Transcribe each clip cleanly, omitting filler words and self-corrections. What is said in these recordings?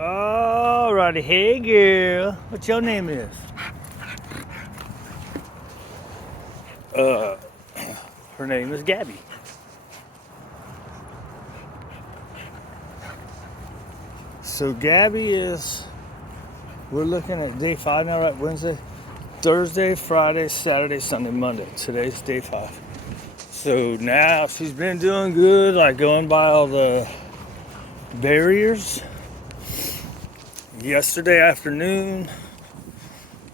Alrighty, hey girl, what your name is? Her name is Gabby. So Gabby we're looking at day 5 now, right? Wednesday, Thursday, Friday, Saturday, Sunday, Monday. Today's day 5. So now she's been doing good, like going by all the barriers. Yesterday afternoon,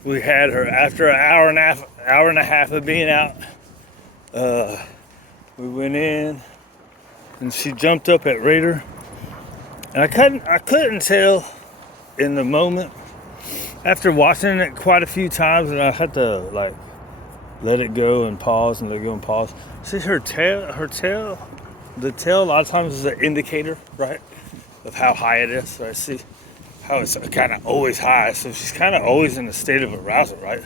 we had her after an hour and a half of being out. We went in and she jumped up at Raider, and I couldn't tell in the moment. After watching it quite a few times, and I had to like let it go and pause and let it go and pause. See the tail a lot of times is an indicator, right, of how high it is. So I see how it's kind of always high, so she's kind of always in a state of arousal, right?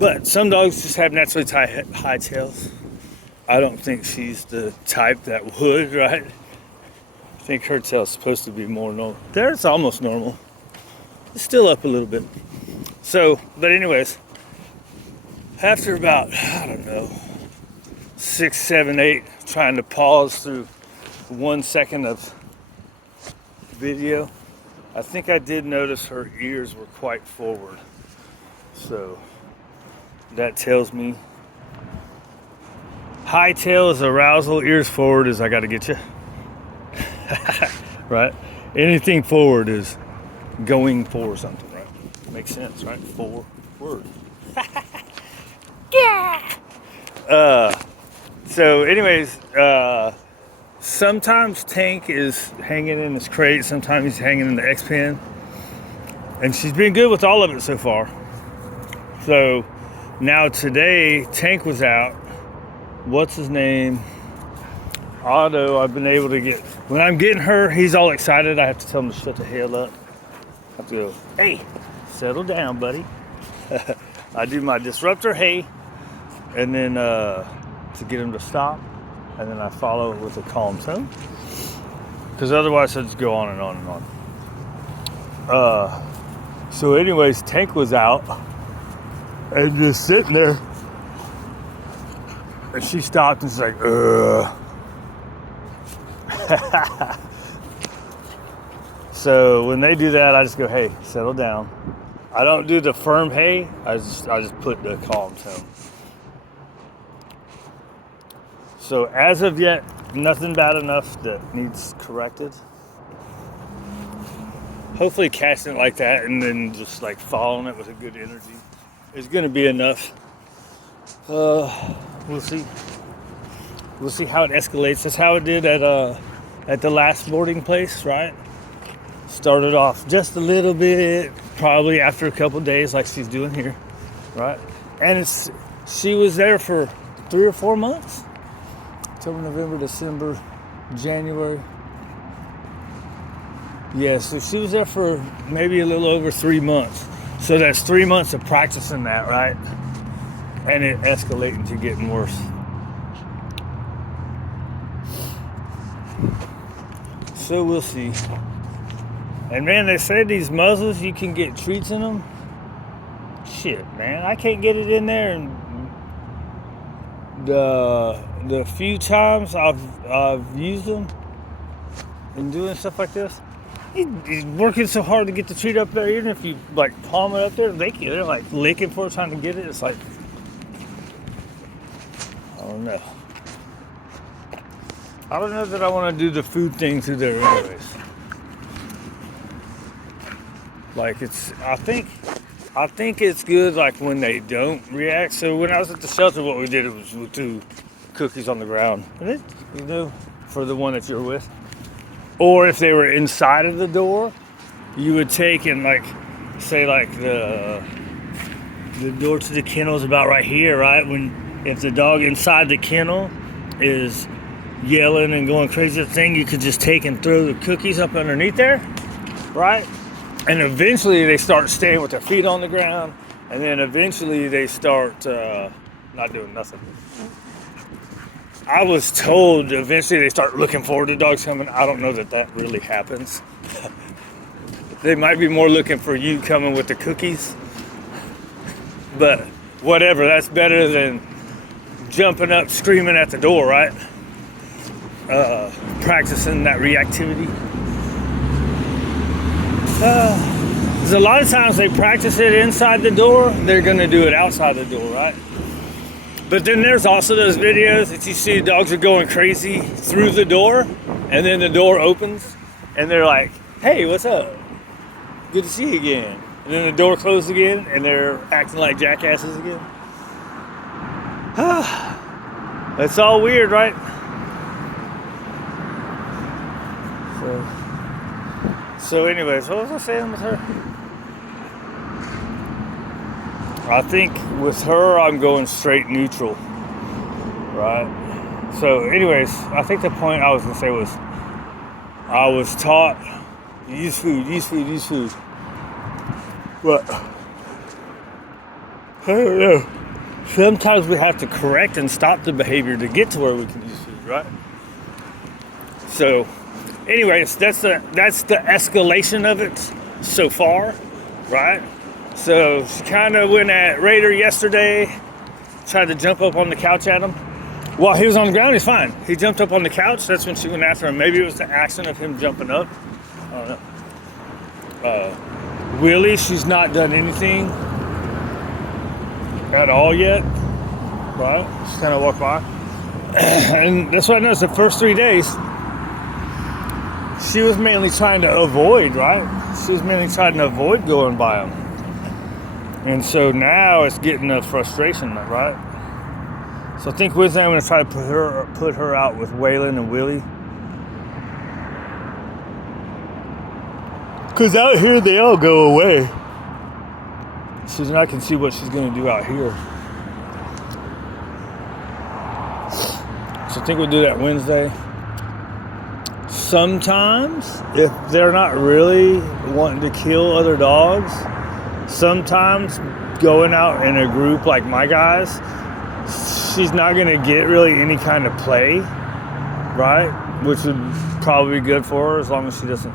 But some dogs just have naturally high tails. I don't think she's the type that would, right? I think her tail's supposed to be more normal. There, it's almost normal. It's still up a little bit. So, but anyways, after about, I don't know, 6, 7, 8, trying to pause through 1 second of video, I think I did notice her ears were quite forward. So that tells me high tail is arousal, ears forward is I gotta get you. Right? Anything forward is going for something, right? Makes sense, right? Forward. Yeah. So anyways, sometimes Tank is hanging in his crate, sometimes he's hanging in the X pen, and she's been good with all of it so far. So now today, Tank was out. What's his name? Otto, I've been able to get, when I'm getting her, he's all excited. I have to tell him to shut the hell up. I have to go, hey, settle down, buddy. I do my disruptor, hey, and then to get him to stop, and then I follow it with a calm tone, because otherwise I just go on and on and on. So anyways, Tank was out and just sitting there, and she stopped and she's like, So when they do that, I just go, hey, settle down. I don't do the firm hey, I just put the calm tone. So as of yet, nothing bad enough that needs corrected. Hopefully catching it like that and then just like following it with a good energy is gonna be enough. We'll see. We'll see how it escalates. That's how it did at the last boarding place, right? Started off just a little bit, probably after a couple days, like she's doing here, right? And she was there for 3 or 4 months. October, November, December, January. Yeah, so she was there for maybe a little over 3 months. So that's 3 months of practicing that, right? And it escalating to getting worse. So we'll see. And man, they say these muzzles, you can get treats in them. Shit, man, I can't get it in there. And the few times I've used them and doing stuff like this, he's working so hard to get the treat up there. Even if you like palm it up there, they're like licking for it, trying to get it. It's like, I don't know. I don't know that I want to do the food thing through there anyways. Like I think it's good like when they don't react. So when I was at the shelter, what we did was we threw cookies on the ground. And for the one that you're with. Or if they were inside of the door, you would take and like, say like the door to the kennel is about right here, right? If the dog inside the kennel is yelling and going crazy, you could just take and throw the cookies up underneath there, right? And eventually they start staying with their feet on the ground, and then eventually they start not doing nothing. I was told eventually they start looking forward to dogs coming. I don't know that really happens. They might be more looking for you coming with the cookies. But whatever, that's better than jumping up screaming at the door, right? Practicing that reactivity. Because a lot of times they practice it inside the door, they're going to do it outside the door, right? But then there's also those videos that you see dogs are going crazy through the door, and then the door opens, and they're like, hey, what's up? Good to see you again. And then the door closes again, and they're acting like jackasses again. It's all weird, right? So anyways, what was I saying with her? I think with her, I'm going straight neutral, right? So anyways, I think the point I was going to say was, I was taught, use food. But, I don't know. Sometimes we have to correct and stop the behavior to get to where we can use food, right? So, anyways, that's the escalation of it so far, right? So she kind of went at Raider yesterday, tried to jump up on the couch at him. While he was on the ground, he's fine. He jumped up on the couch. That's when she went after him. Maybe it was the action of him jumping up. I don't know. Willie, she's not done anything at all yet, right? Just kind of walked by. And that's what I noticed the first 3 days. She was mainly trying to avoid, right? She was mainly trying to avoid going by him. And so now it's getting a frustration, right? So I think Wednesday I'm going to try to put her out with Waylon and Willie. Because out here they all go away. So then I can see what she's going to do out here. So I think we'll do that Wednesday. Sometimes, if they're not really wanting to kill other dogs, sometimes going out in a group like my guys, she's not going to get really any kind of play, right? Which would probably be good for her as long as she doesn't,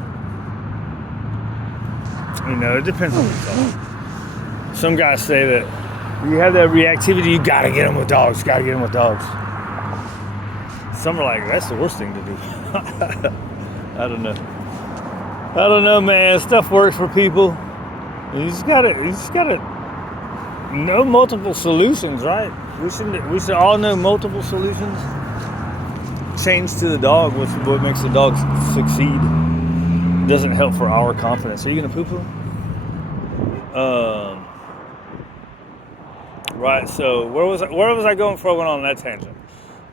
it depends on the dog. Some guys say that you have that reactivity, you got to get them with dogs, Some are like, that's the worst thing to do. I don't know, man. Stuff works for people. You just gotta know multiple solutions, right? We should all know multiple solutions. Change to the dog, what makes the dog succeed. Doesn't help for our confidence. Are you gonna poo-poo? Right. So where was I going before I went on that tangent?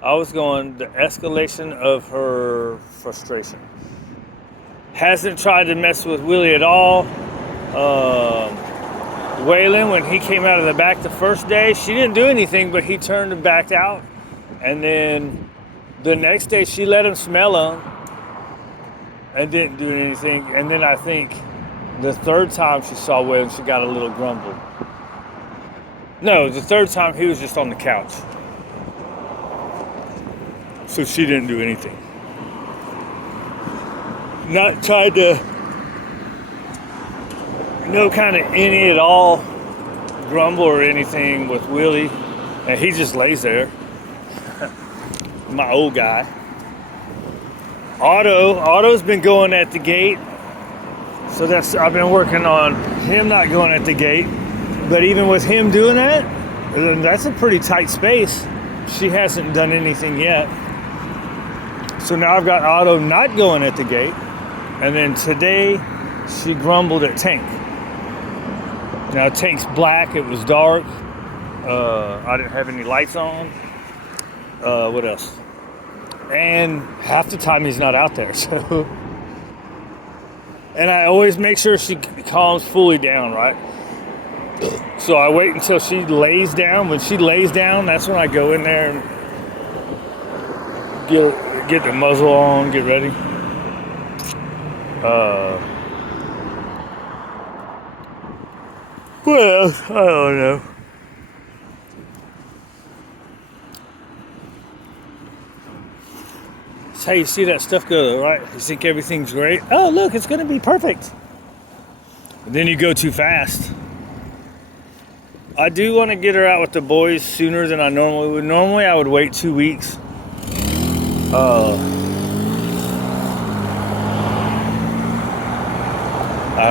I was going the escalation of her frustration. Hasn't tried to mess with Willie at all. Waylon, when he came out of the back the first day, she didn't do anything, but he turned and backed out. And then the next day, she let him smell him and didn't do anything. And then I think the third time she saw Waylon, she got a little grumble. No, the third time he was just on the couch. So she didn't do anything. Not tried to, no kind of any at all grumble or anything with Willie. And he just lays there. My old guy. Otto's been going at the gate. So I've been working on him not going at the gate. But even with him doing that, that's a pretty tight space. She hasn't done anything yet. So now I've got Otto not going at the gate. And then today, she grumbled at Tank. Now Tank's black, it was dark. I didn't have any lights on. What else? And half the time he's not out there, so. And I always make sure she calms fully down, right? So I wait until she lays down. When she lays down, that's when I go in there and get the muzzle on, get ready. What else? I don't know. how you see that stuff go, though, right? You think everything's great. Oh, look, it's going to be perfect. And then you go too fast. I do want to get her out with the boys sooner than I normally would. Normally, I would wait 2 weeks. I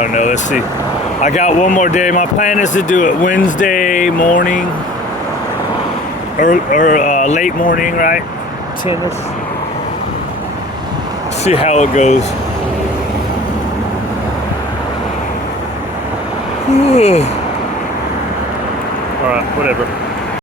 don't know. Let's see. I got one more day. My plan is to do it Wednesday morning or late morning, right? Tennis. See how it goes. All right, whatever.